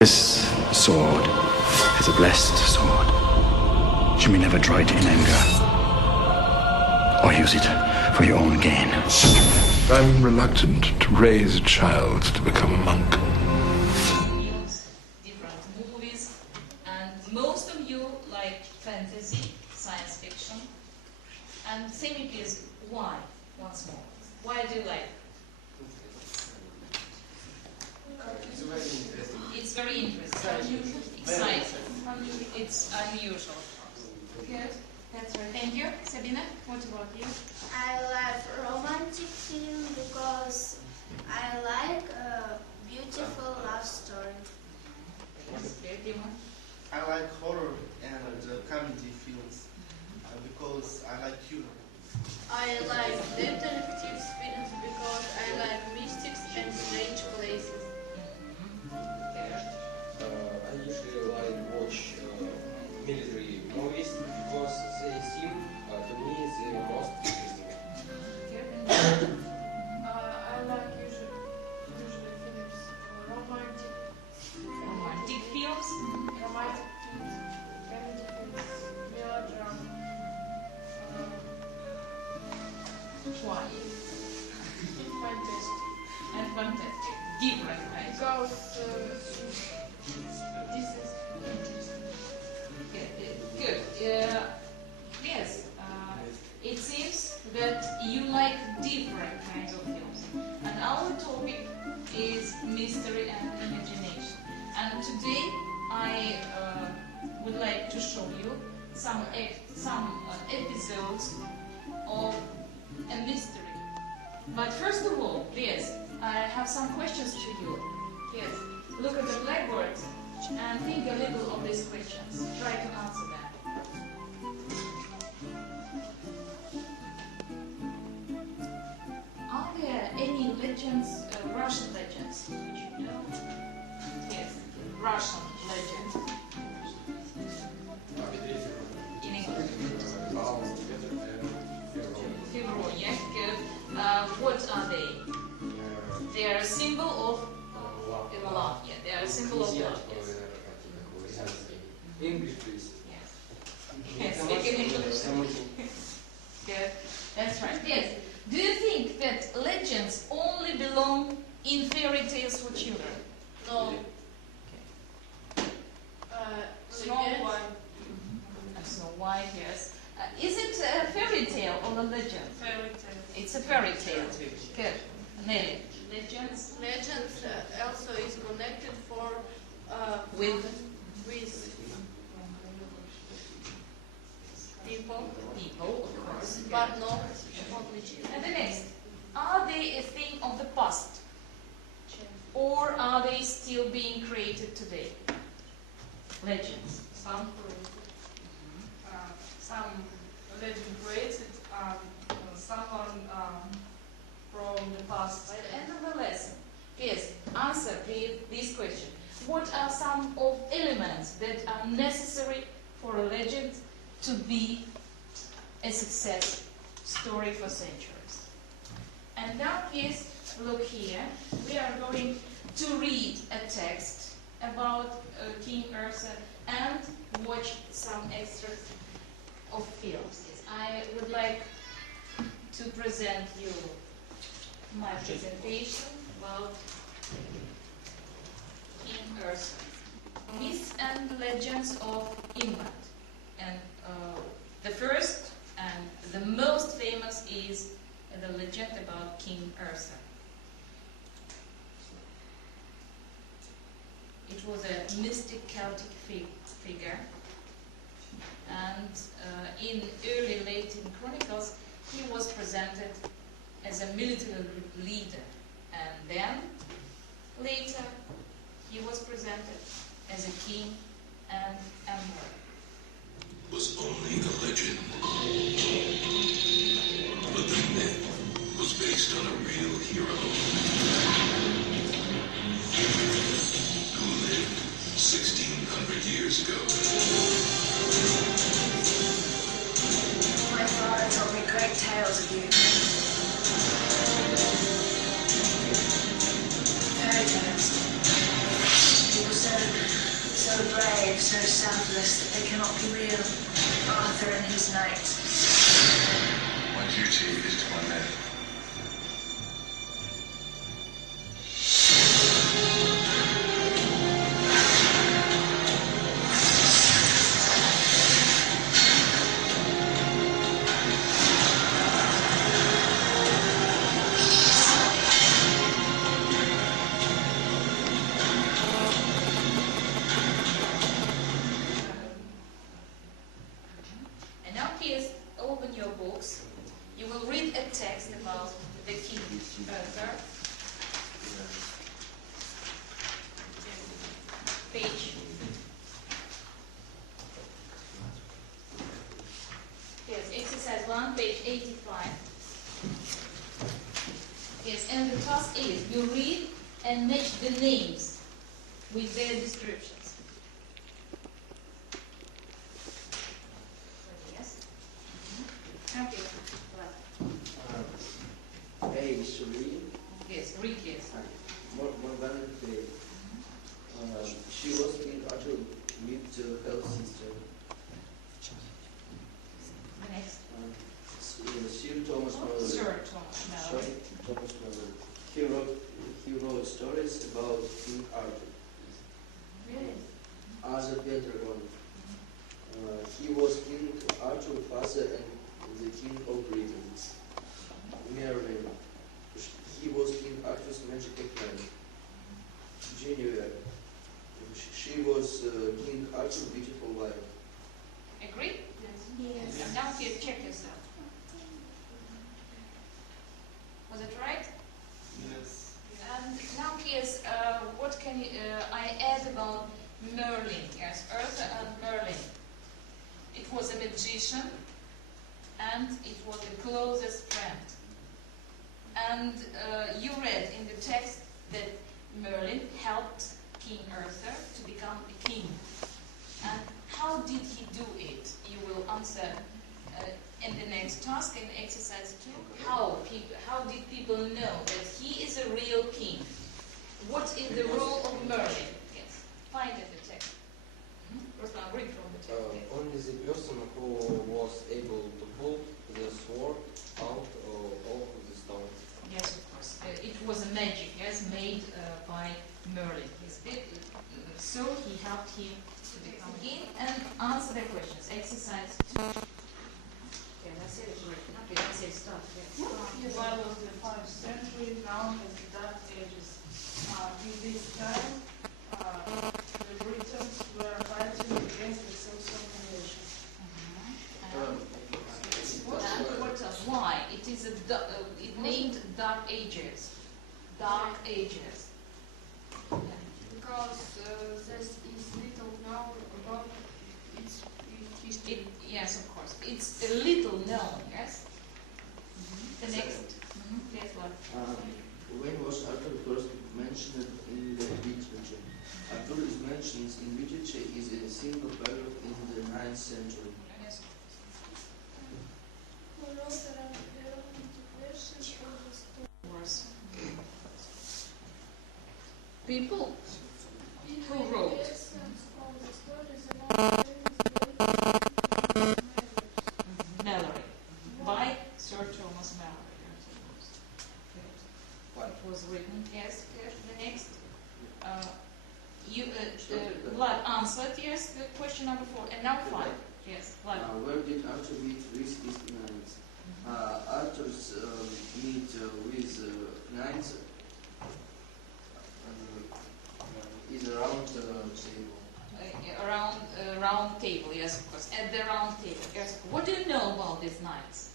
This sword is a blessed sword. You may never draw it in anger, or use it for your own gain. I'm reluctant to raise a child to become a monk. Different movies, and most of you like fantasy, science fiction. And the thing is, why? Once more, why do you like? It's very interesting. Exciting. It's unusual. Good. That's right. Thank you. Sabina, what about you? I like romantic film because I like a beautiful love story. I like horror and comedy films because I like humor. I like detective films because I like mystics and strange places. I usually like watch military movies because they seem to me the most interesting. I like usually films, romantic films, comedy films, melodrama. Why? Fantastic. And fantastic. Different kinds. Because this is interesting. Good. Yes. It seems that you like different kinds of films. And our topic is mystery and imagination. And today I would like to show you some episodes of a mystery. But first of all, yes, I have some questions to you. Yes, look at the blackboard and think a little of these questions. Try to answer them. Are there any legends, Russian legends, which you know? Yes, Russian legends. In English. Fibronia, good. What are they? They are a symbol of love. Yeah, they are a symbol of love. Yes. English, please. Yes, speak in English. Good. That's right. Yes. Do you think that legends only belong in fairy tales for children? No. Snow White. Snow White, yes. Is it a fairy tale or a legend? Fairy tale. It's a fairy tale. Good. Nelly. Legends? Legends also is connected With people, people, of course. but not only children. And the next. Are they a thing of the past? Or are they still being created today? Legends. Some legend created someone from the past. By the end of the lesson, yes, answer this question. What are some of elements that are necessary for a legend to be a success story for centuries? And now, please look here. We are going to read a text about King Ursa and watch some extracts of films. Yes, I would like to present you my presentation about King Ursa. Myths and legends of England. And the first and the most famous is the legend about King Ursa. It was a mystic Celtic figure, and in early Latin chronicles he was presented as a military leader, and then later he was presented as a king and emperor. Was only a legend, but the myth was based on a real hero who lived 1,600 years ago. My father told me great tales of you. Fairy tales. People said not be real. Arthur and his knights. My duty is to my men. And now please open your books. You will read a text about the king Arthur. Page. Yes, exercise 1, page 85. Yes, and the task is you read and match the names with their descriptions. Yes. Okay. Hey, Shuri. Yes, read yes. More than she was in Arthur with her sister. The next. Sir Thomas Mallory. Sir Thomas Mallory. Thomas Mallory. He wrote stories about King Arthur. Really? As a Pentagon. He was King Arthur's father and the King of Britain. Merlin. He was King Arthur's magical friend. Genevieve. She was King Arthur's beautiful wife. Agree? Yes. And now here, check yourself. Was it right? Yes. And now here's what can I add about Merlin? Yes, Arthur and Merlin. It was a magician, and it was the closest friend. And you read in the text that Merlin helped King Arthur to become a king. And how did he do it? You will answer in the next task in exercise 2. How did people know that he is a real king? What is the role of Merlin? Yes, find in the text. Ruslan, read from the text. Yes. Only the person who was able to pull the sword out of the stone. Yes, of course. It was a magic, yes, made by Merlin. So he helped him to become king and answer the questions. Exercise 2. Okay, let's say it right. Okay, let's say start. Yes. Why was the 5th century known as the Dark Ages? In this time, the Britons were fighting against the Saxon invasion. Why? It is it named Dark Ages. Dark Ages. Because there is little known about its history. Yes, of course. It's a little known, yes? The next. Yes, what? When was Arthur first mentioned in the literature? Arthur is mentioned in literature is a single paragraph in the 9th century. Yes. Who wrote around the romantic versions of the story? Worse. People who wrote. Versions of the stories about Mallory. By Sir Thomas Mallory. What was written? Yes, the next. Vlad answered, yes, the question number 4. And now 5. Yes, Vlad. Where did Arthur meet with his knights? Arthur's meet with knights is around the table. Round table, yes, of course. At the round table, yes. What do you know about these knights?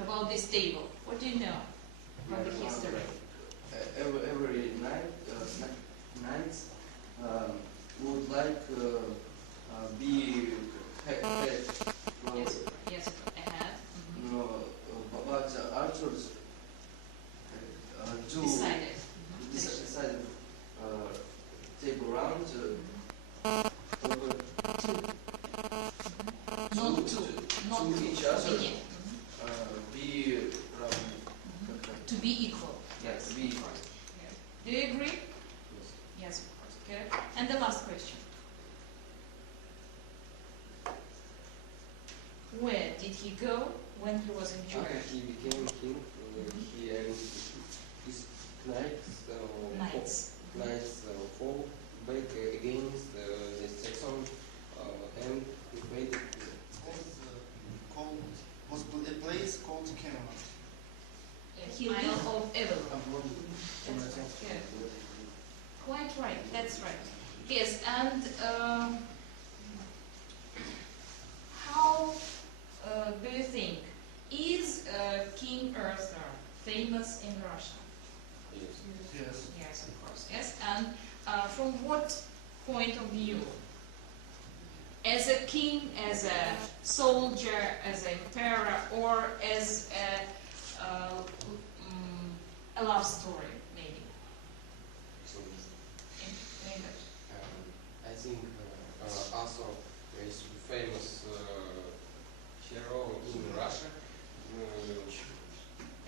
About this table? What do you know from the history? Every night, knights would like be head. Yes, ahead. No, but Arthur's Decided. Decided table round over Not two. Not to two. each other Yeah. be round. To be equal. Yes, be Of course. Yes. Do you agree? Yes, of course. Good. And the last question. Where did he go when he was in Jordan? He became king. He and his knights fought back against the Saxon, and he made it. Was a place called Camelot. Isle of Avalon. Yeah. Quite right. That's right. Yes, and how do you think, is King Arthur famous in Russia? Yes. Yes, of course. Yes, and from what point of view? As a king, as a soldier, as an emperor, or as a love story, maybe? In English. I think Arthur is famous hero in Russia.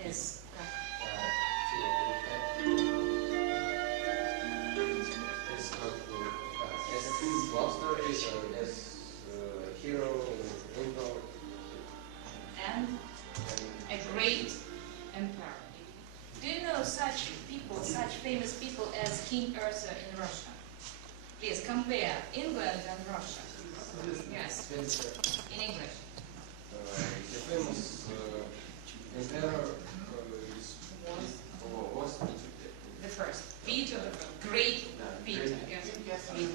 As love story, as hero, emperor, and a great emperor. Do you know such people, such famous people as King Arthur in Russia? Please compare England and Russia. Yes, in English. The famous emperor was The first. Peter the First. Great Peter. Yes. Queen Catherine, of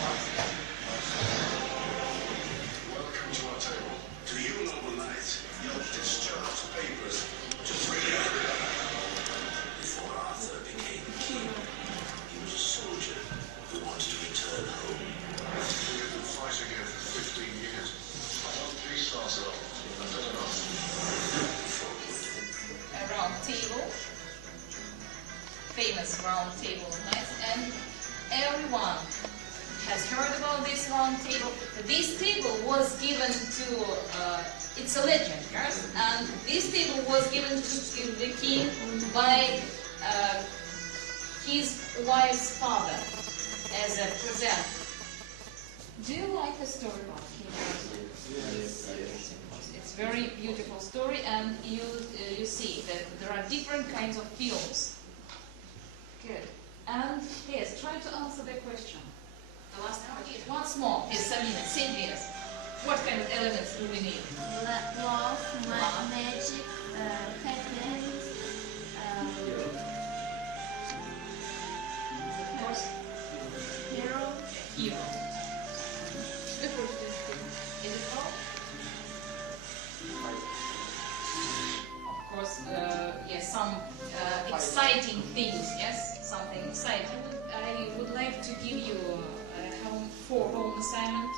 course. Welcome to our table. Do you know tonight your discharged papers to free Africa? Before Arthur became king, he was a soldier who wanted to return home. We've been fighting here for 15 years. I hope peace lasts long. I've done enough. A round table. Famous round table nights, and everyone has heard about this round table. This table was given to, it's a legend, yes? And this table was given to the king by his wife's father as a present. Do you like the story about King Arthur? Yes. It's a very beautiful story, and you see that there are different kinds of films. Good. And yes, try to answer the question. The last question. Once more, yes, Samina, Sylvia's. What kind of elements do we need? Love, magic, happiness, Of course, hero. hero. Is it all? Of course, yes, some exciting things, yes? Something exciting. I would like to give you a home assignment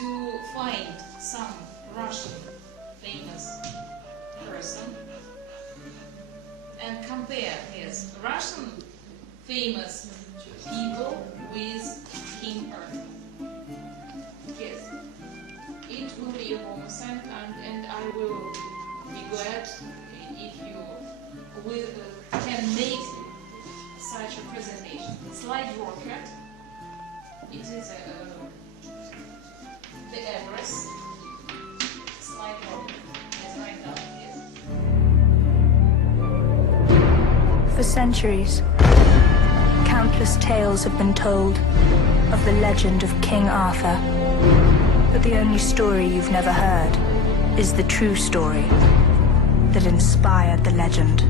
to find some Russian famous person and compare his Russian famous people with King Arthur. Yes, it will be a home assignment, and I will be glad if you will, can make such a presentation. Slide your cat. It is the address. Slide your cat. Yes, right now. Yes. For centuries, countless tales have been told of the legend of King Arthur. But the only story you've never heard is the true story that inspired the legend.